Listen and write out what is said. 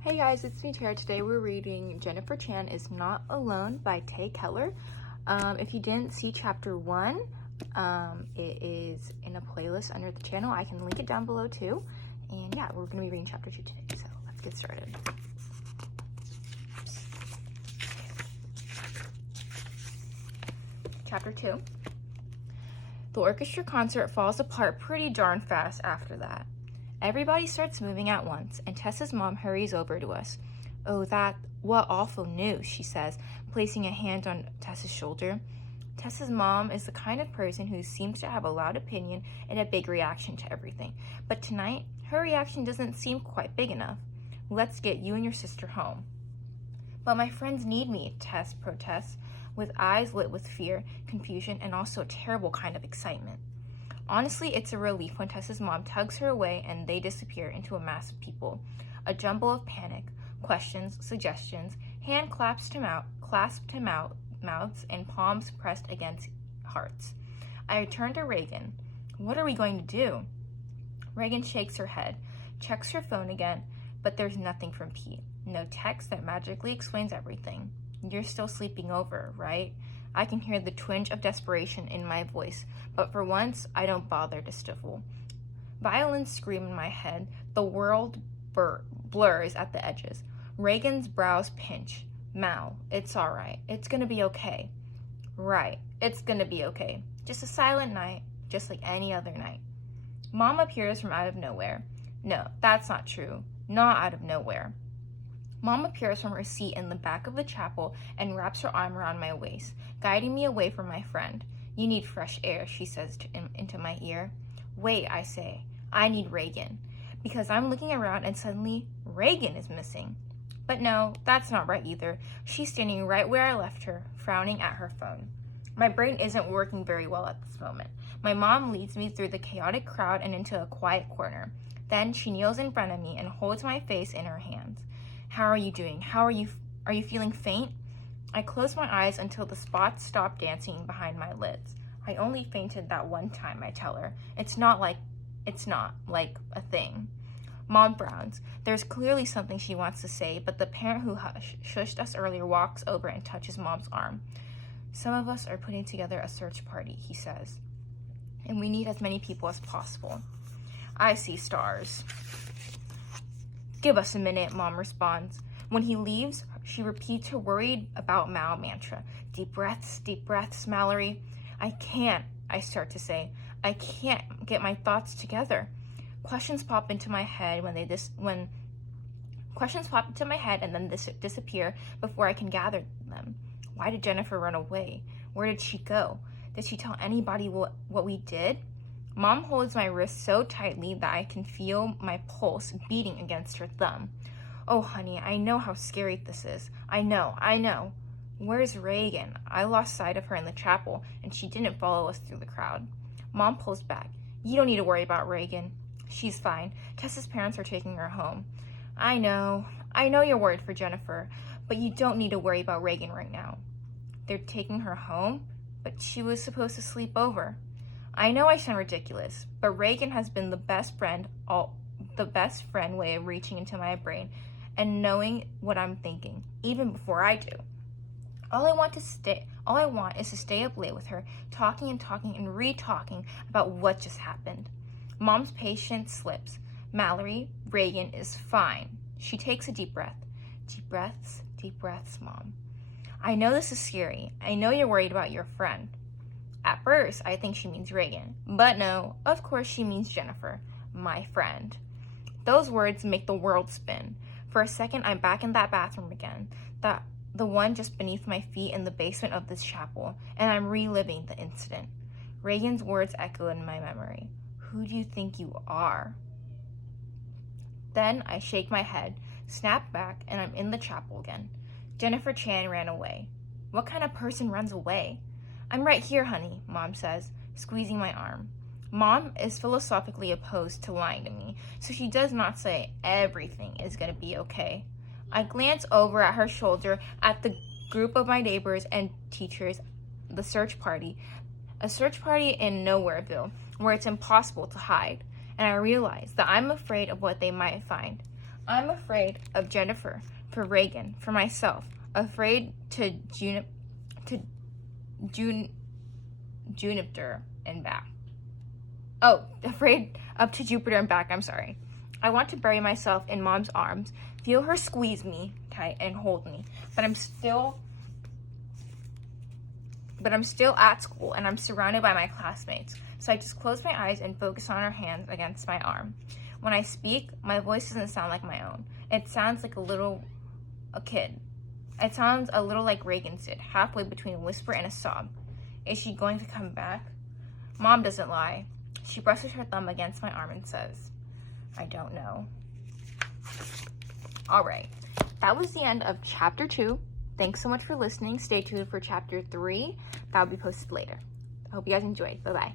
Hey guys, it's me Tara. Today we're reading Jennifer Chan is Not Alone by Tay Keller. If you didn't see chapter 1, it is in a playlist under the channel. I can link it down below too. And yeah, we're going to be reading chapter 2 today, so let's get started. Chapter 2. The orchestra concert falls apart pretty darn fast after that. Everybody starts moving at once, and Tessa's mom hurries over to us. "Oh, what awful news," she says, placing a hand on Tessa's shoulder. Tessa's mom is the kind of person who seems to have a loud opinion and a big reaction to everything. But tonight, her reaction doesn't seem quite big enough. "Let's get you and your sister home." "But my friends need me," Tess protests, with eyes lit with fear, confusion, and also a terrible kind of excitement. Honestly, it's a relief when Tessa's mom tugs her away and they disappear into a mass of people. A jumble of panic, questions, suggestions, hand clasped to mouths, and palms pressed against hearts. I turn to Reagan. "What are we going to do?" Reagan shakes her head, checks her phone again, but there's nothing from Pete. No text that magically explains everything. "You're still sleeping over, right?" I can hear the twinge of desperation in my voice, but for once, I don't bother to stifle. Violins scream in my head. The world blurs at the edges. Reagan's brows pinch. "Mal, it's all right. It's gonna be okay." "Right, it's gonna be okay. Just a silent night, just like any other night." Mom appears from out of nowhere. No, that's not true. Not out of nowhere. Mom appears from her seat in the back of the chapel and wraps her arm around my waist, guiding me away from my friend. "You need fresh air," she says into my ear. "Wait," I say. "I need Reagan." Because I'm looking around and suddenly Reagan is missing. But no, that's not right either. She's standing right where I left her, frowning at her phone. My brain isn't working very well at this moment. My mom leads me through the chaotic crowd and into a quiet corner. Then she kneels in front of me and holds my face in her hands. "How are you doing? Are you feeling faint?" I close my eyes until the spots stop dancing behind my lids. "I only fainted that one time," I tell her. It's not like a thing." Mom frowns. There's clearly something she wants to say, but the parent who shushed us earlier walks over and touches Mom's arm. "Some of us are putting together a search party," he says, "and we need as many people as possible." I see stars. "Give us a minute," Mom responds. When he leaves, she repeats her worried about Mal mantra. Deep breaths, Mallory." I start to say. I can't get my thoughts together. Questions pop into my head and then disappear before I can gather them. Why did Jennifer run away? Where did she go? Did she tell anybody what we did? Mom holds my wrist so tightly that I can feel my pulse beating against her thumb. "Oh, honey, I know how scary this is. I know. Where's Reagan?" I lost sight of her in the chapel, and she didn't follow us through the crowd. Mom pulls back. "You don't need to worry about Reagan. She's fine. Tessa's parents are taking her home." I know you're worried for Jennifer, but you don't need to worry about Reagan right now." "They're taking her home? But she was supposed to sleep over." I know I sound ridiculous, but Reagan has been the best friend way of reaching into my brain and knowing what I'm thinking, even before I do. All I want is to stay up late with her, talking and re-talking about what just happened. Mom's patience slips. "Mallory, Reagan is fine." She takes a deep breath. Deep breaths, Mom. "I know this is scary. I know you're worried about your friend." At first, I think she means Reagan, but no, of course she means Jennifer, my friend. Those words make the world spin. For a second, I'm back in that bathroom again, the one just beneath my feet in the basement of this chapel, and I'm reliving the incident. Reagan's words echo in my memory. "Who do you think you are?" Then I shake my head, snap back, and I'm in the chapel again. Jennifer Chan ran away. What kind of person runs away? "I'm right here, honey," Mom says, squeezing my arm. Mom is philosophically opposed to lying to me, so she does not say everything is going to be okay. I glance over at her shoulder at the group of my neighbors and teachers, a search party in Nowhereville, where it's impossible to hide, and I realize that I'm afraid of what they might find. I'm afraid of Jennifer, for Reagan, for myself, afraid to Juniper and back. Oh, afraid up to Jupiter and back, I'm sorry. I want to bury myself in Mom's arms, feel her squeeze me tight and hold me, but I'm still at school and I'm surrounded by my classmates. So I just close my eyes and focus on her hands against my arm. When I speak, my voice doesn't sound like my own. It sounds like a kid. It sounds a little like Reagan's did, halfway between a whisper and a sob. Is she going to come back? Mom doesn't lie. She brushes her thumb against my arm and says, I don't know. All right, that was the end of chapter 2. Thanks so much for listening. Stay tuned for chapter 3. That'll be posted later. I hope you guys enjoyed. Bye-bye.